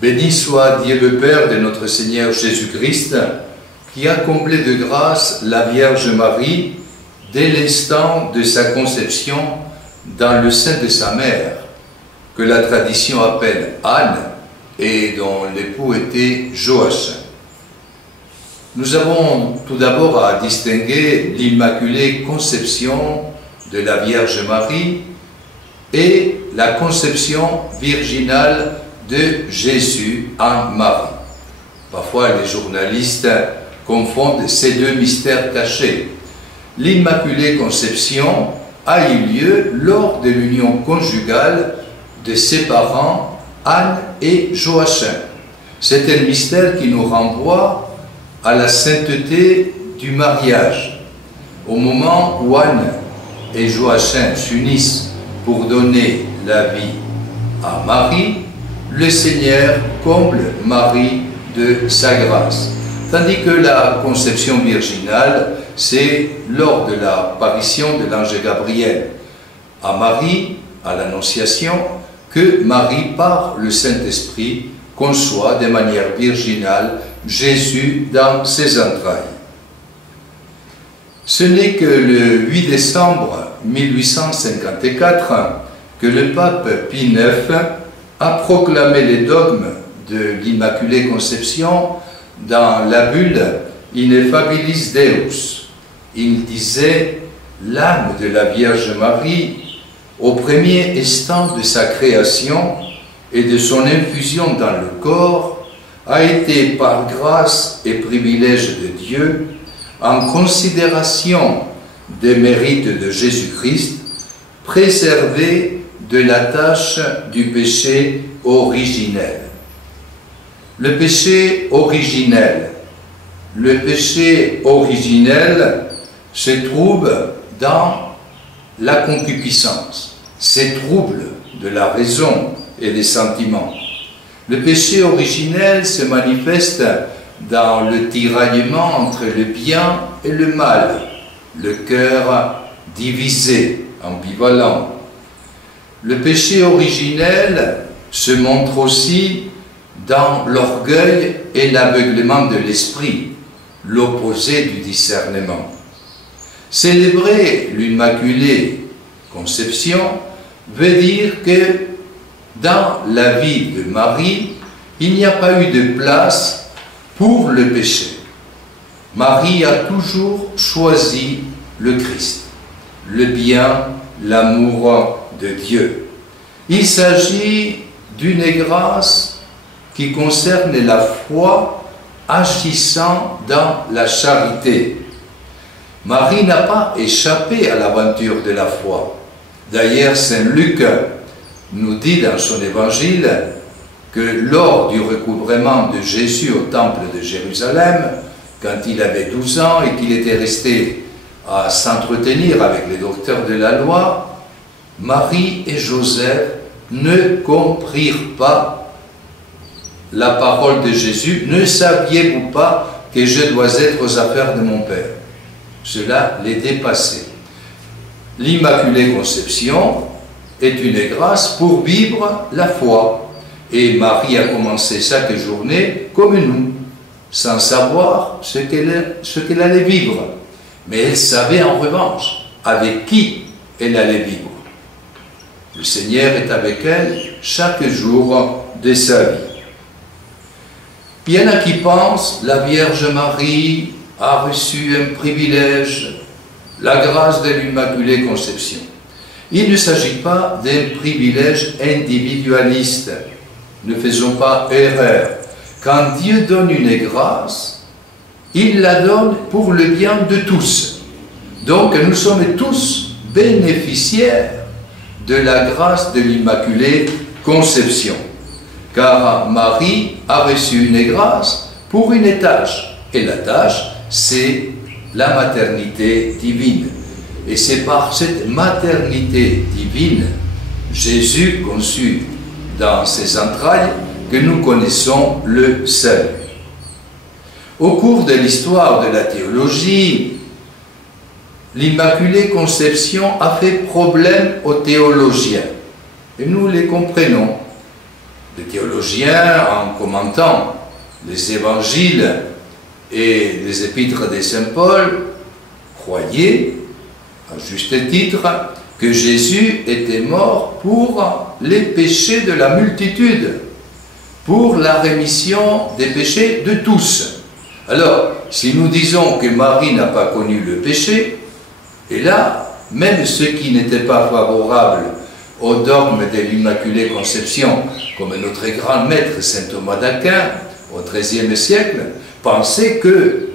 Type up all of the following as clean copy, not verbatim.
Béni soit Dieu le Père de notre Seigneur Jésus-Christ, qui a comblé de grâce la Vierge Marie dès l'instant de sa conception dans le sein de sa mère, que la tradition appelle Anne et dont l'époux était Joachim. Nous avons tout d'abord à distinguer l'Immaculée Conception de la Vierge Marie et la conception virginale de Jésus en Marie. Parfois, les journalistes confondent ces deux mystères cachés. L'Immaculée Conception a eu lieu lors de l'union conjugale de ses parents, Anne et Joachim. C'est un mystère qui nous renvoie à la sainteté du mariage. Au moment où Anne et Joachim s'unissent pour donner la vie à Marie, le Seigneur comble Marie de sa grâce. Tandis que la conception virginale, c'est lors de l'apparition de l'ange Gabriel à Marie, à l'Annonciation, que Marie, par le Saint-Esprit, conçoit de manière virginale Jésus dans ses entrailles. Ce n'est que le 8 décembre 1854 que le pape Pie IX a proclamé les dogmes de l'Immaculée Conception dans la bulle Ineffabilis Deus. Il disait « L'âme de la Vierge Marie, au premier instant de sa création et de son infusion dans le corps, a été par grâce et privilège de Dieu, en considération des mérites de Jésus-Christ, préservée de la tâche du péché originel. » Le péché originel. Le péché originel se trouve dans la concupiscence, ces troubles de la raison et des sentiments. Le péché originel se manifeste dans le tiraillement entre le bien et le mal, le cœur divisé, ambivalent. Le péché originel se montre aussi dans l'orgueil et l'aveuglement de l'esprit, l'opposé du discernement. Célébrer l'Immaculée Conception veut dire que dans la vie de Marie, il n'y a pas eu de place pour le péché. Marie a toujours choisi le Christ, le bien, l'amour de Dieu. Il s'agit d'une grâce qui concerne la foi agissant dans la charité. Marie n'a pas échappé à l'aventure de la foi. D'ailleurs, Saint Luc nous dit dans son évangile que lors du recouvrement de Jésus au temple de Jérusalem, quand il avait 12 ans et qu'il était resté à s'entretenir avec les docteurs de la loi, Marie et Joseph ne comprirent pas la parole de Jésus. Ne saviez-vous pas que je dois être aux affaires de mon Père? Cela les dépassait. L'Immaculée Conception est une grâce pour vivre la foi. Et Marie a commencé chaque journée comme nous, sans savoir ce qu'elle allait vivre. Mais elle savait en revanche avec qui elle allait vivre. Le Seigneur est avec elle chaque jour de sa vie. Il y en a qui pensent la Vierge Marie a reçu un privilège, la grâce de l'Immaculée Conception. Il ne s'agit pas d'un privilège individualiste. Ne faisons pas erreur. Quand Dieu donne une grâce, il la donne pour le bien de tous. Donc nous sommes tous bénéficiaires de la grâce de l'Immaculée Conception. Car Marie a reçu une grâce pour une tâche. Et la tâche, c'est la maternité divine. Et c'est par cette maternité divine, Jésus conçu dans ses entrailles, que nous connaissons le salut. Au cours de l'histoire de la théologie, l'Immaculée Conception a fait problème aux théologiens. Et nous les comprenons. Les théologiens, en commentant les évangiles et les épîtres de Saint Paul, croyaient, à juste titre, que Jésus était mort pour les péchés de la multitude, pour la rémission des péchés de tous. Alors, si nous disons que Marie n'a pas connu le péché, et là, même ceux qui n'étaient pas favorables au dogme de l'Immaculée Conception, comme notre grand maître saint Thomas d'Aquin, au XIIIe siècle, pensaient que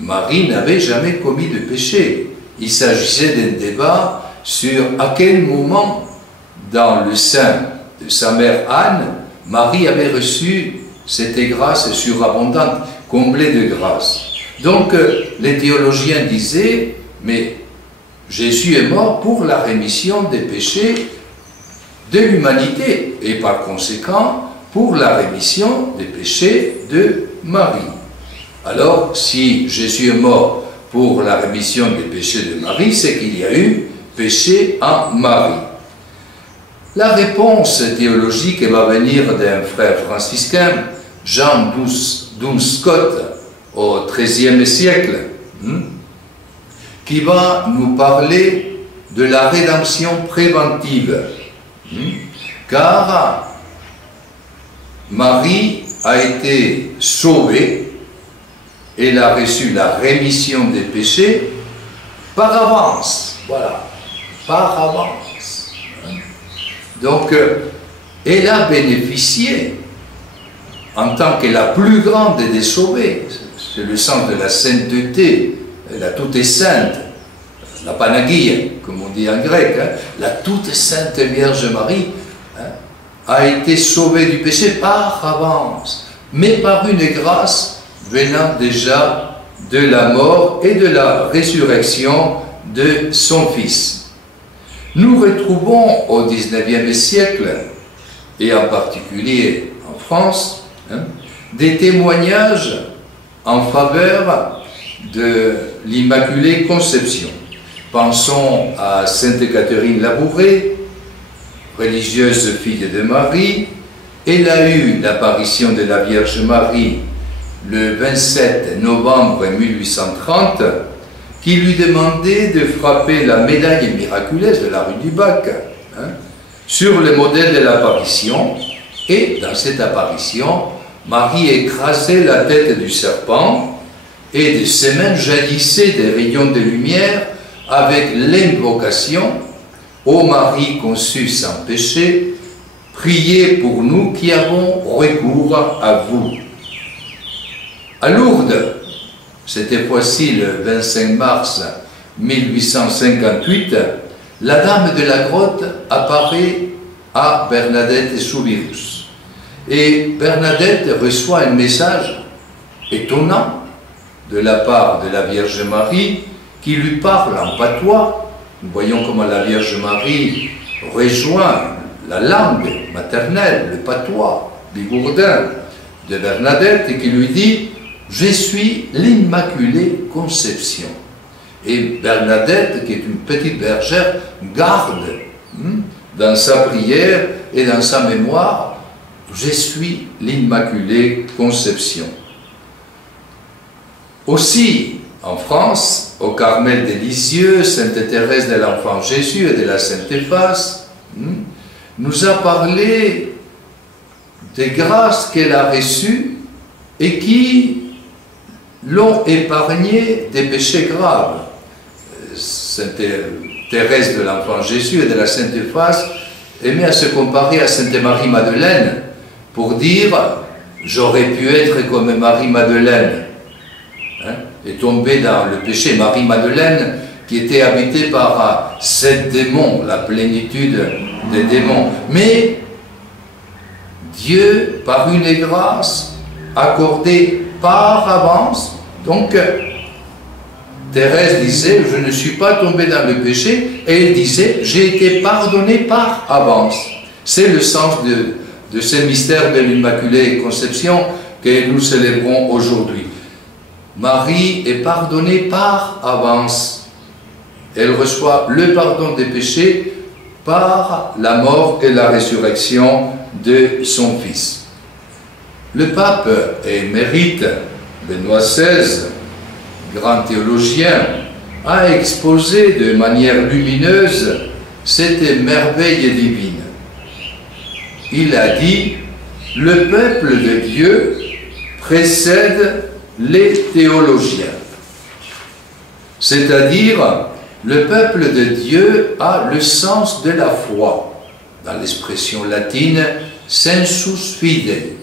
Marie n'avait jamais commis de péché. Il s'agissait d'un débat sur à quel moment, dans le sein de sa mère Anne, Marie avait reçu cette grâce surabondante, comblée de grâce. Donc, les théologiens disaient, mais Jésus est mort pour la rémission des péchés de l'humanité, et par conséquent, pour la rémission des péchés de Marie. Alors, si Jésus est mort pour la rémission des péchés de Marie, c'est qu'il y a eu péché en Marie. La réponse théologique va venir d'un frère franciscain, Jean Duns-Scotus, au XIIIe siècle, qui va nous parler de la rédemption préventive, car Marie a été sauvée, elle a reçu la rémission des péchés par avance, voilà, par avance. Donc, elle a bénéficié, en tant que la plus grande des sauvées, c'est le sens de la sainteté, la toute sainte, la Panagia, comme on dit en grec, la toute sainte Vierge Marie, a été sauvée du péché par avance, mais par une grâce venant déjà de la mort et de la résurrection de son Fils. Nous retrouvons au XIXe siècle, et en particulier en France, des témoignages en faveur de l'Immaculée Conception. Pensons à Sainte Catherine Labouré, religieuse fille de Marie. Elle a eu l'apparition de la Vierge Marie le 27 novembre 1830, qui lui demandait de frapper la médaille miraculeuse de la rue du Bac, sur le modèle de l'apparition. Et dans cette apparition, Marie écrasait la tête du serpent et de ses mains jaillissaient des rayons de lumière avec l'invocation « Ô Marie conçue sans péché, priez pour nous qui avons recours à vous ». À Lourdes, cette fois-ci le 25 mars 1858, la Dame de la Grotte apparaît à Bernadette Soubirous. Et Bernadette reçoit un message étonnant de la part de la Vierge Marie qui lui parle en patois. Nous voyons comment la Vierge Marie rejoint la langue maternelle, le patois bigourdin de Bernadette, et qui lui dit « Je suis l'Immaculée Conception ». Et Bernadette, qui est une petite bergère, garde dans sa prière et dans sa mémoire « Je suis l'Immaculée Conception ». Aussi, en France, au Carmel des Lisieux, Sainte Thérèse de l'Enfant Jésus et de la Sainte Éphas nous a parlé des grâces qu'elle a reçues et qui l'ont épargné des péchés graves. Sainte Thérèse de l'Enfant Jésus et de la Sainte Éphas aimait à se comparer à Sainte Marie-Madeleine pour dire « j'aurais pu être comme Marie-Madeleine ». Et tombée dans le péché. Marie-Madeleine, qui était habitée par 7 démons, la plénitude des démons. Mais Dieu, par une grâce accordée par avance, donc Thérèse disait, je ne suis pas tombée dans le péché, et elle disait, j'ai été pardonnée par avance. C'est le sens de ce mystère de l'Immaculée Conception que nous célébrons aujourd'hui. Marie est pardonnée par avance. Elle reçoit le pardon des péchés par la mort et la résurrection de son Fils. Le pape émérite Benoît XVI, grand théologien, a exposé de manière lumineuse cette merveille divine. Il a dit: le peuple de Dieu précède les théologiens. C'est-à-dire, le peuple de Dieu a le sens de la foi, dans l'expression latine sensus fidei.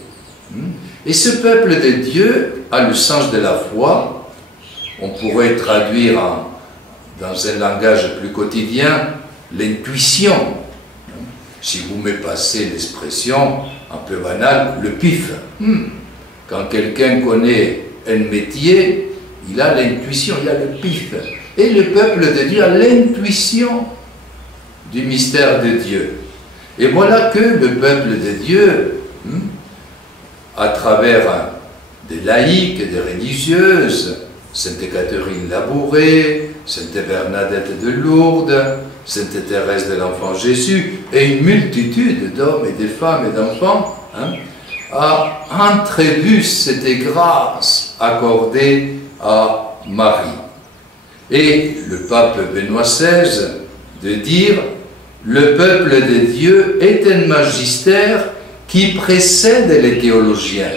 Et ce peuple de Dieu a le sens de la foi. On pourrait traduire dans un langage plus quotidien l'intuition. Si vous me passez l'expression un peu banale, le pif. Quand quelqu'un connaît un métier, il a l'intuition, il a le pif. Et le peuple de Dieu a l'intuition du mystère de Dieu. Et voilà que le peuple de Dieu, à travers des laïcs, des religieuses, Sainte Catherine Labouré, Sainte Bernadette de Lourdes, Sainte Thérèse de l'Enfant Jésus, et une multitude d'hommes et de femmes et d'enfants, a entrevu cette grâce accordée à Marie. Et le pape Benoît XVI de dire: le peuple de Dieu est un magistère qui précède les théologiens.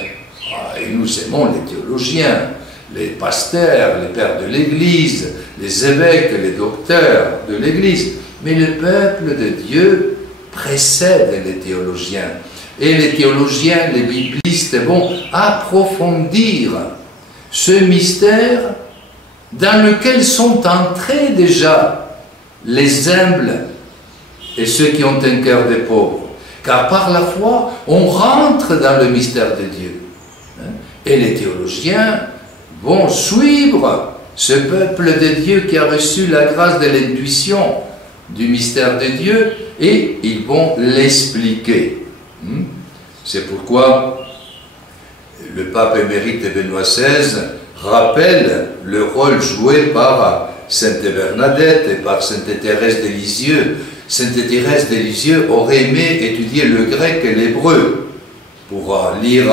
Et nous aimons les théologiens, les pasteurs, les pères de l'Église, les évêques, les docteurs de l'Église. Mais le peuple de Dieu précède les théologiens. Et les théologiens, les biblistes vont approfondir ce mystère dans lequel sont entrés déjà les humbles et ceux qui ont un cœur de pauvres. Car par la foi, on rentre dans le mystère de Dieu. Et les théologiens vont suivre ce peuple de Dieu qui a reçu la grâce de l'intuition du mystère de Dieu, et ils vont l'expliquer. C'est pourquoi le pape émérite Benoît XVI rappelle le rôle joué par Sainte Bernadette et par Sainte Thérèse de Lisieux. Sainte Thérèse de Lisieux aurait aimé étudier le grec et l'hébreu pour lire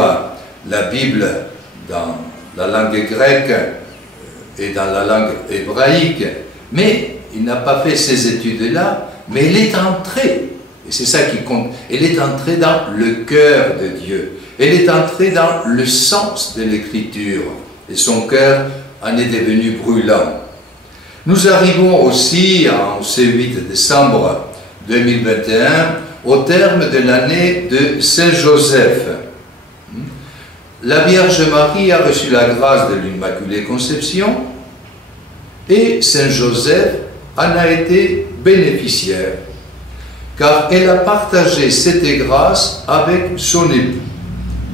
la Bible dans la langue grecque et dans la langue hébraïque, mais il n'a pas fait ces études-là, mais elle est entrée, et c'est ça qui compte, elle est entrée dans le cœur de Dieu, elle est entrée dans le sens de l'écriture, et son cœur en est devenu brûlant. Nous arrivons aussi, en ce 8 décembre 2021, au terme de l'année de Saint-Joseph. La Vierge Marie a reçu la grâce de l'Immaculée Conception, et Saint-Joseph en a été bénéficiaire, car elle a partagé cette grâce avec son époux.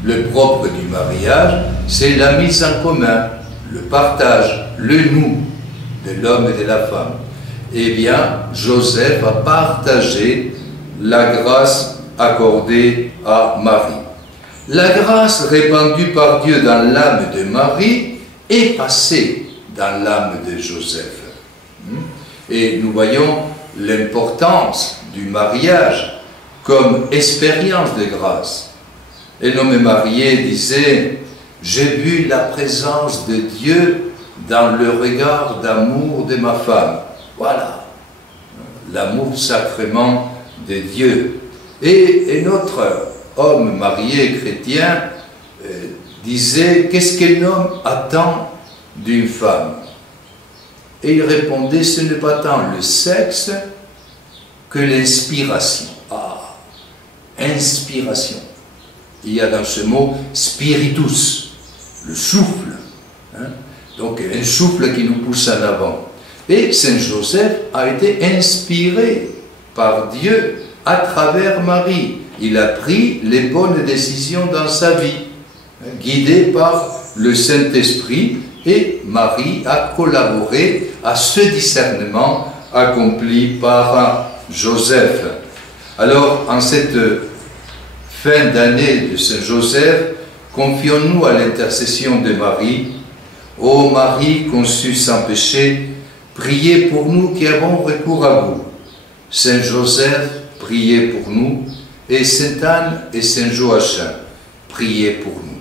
Le propre du mariage, c'est la mise en commun, le partage, le nous de l'homme et de la femme. Eh bien, Joseph a partagé la grâce accordée à Marie. La grâce répandue par Dieu dans l'âme de Marie est passée dans l'âme de Joseph. Et nous voyons l'importance du mariage comme expérience de grâce. Un homme marié disait: j'ai vu la présence de Dieu dans le regard d'amour de ma femme. Voilà, l'amour sacrement de Dieu. Et un autre homme marié chrétien disait: qu'est-ce qu'un homme attend d'une femme? Et il répondait: ce n'est pas tant le sexe que l'inspiration. Ah, inspiration. Il y a dans ce mot spiritus, le souffle. Donc un souffle qui nous pousse en avant. Et Saint Joseph a été inspiré par Dieu à travers Marie. Il a pris les bonnes décisions dans sa vie, guidé par le Saint-Esprit, et Marie a collaboré à ce discernement accompli par Joseph. Alors, en cette fin d'année de Saint Joseph, confions-nous à l'intercession de Marie. Ô Marie conçue sans péché, priez pour nous qui avons recours à vous. Saint Joseph, priez pour nous. et Sainte Anne et Saint Joachim, priez pour nous.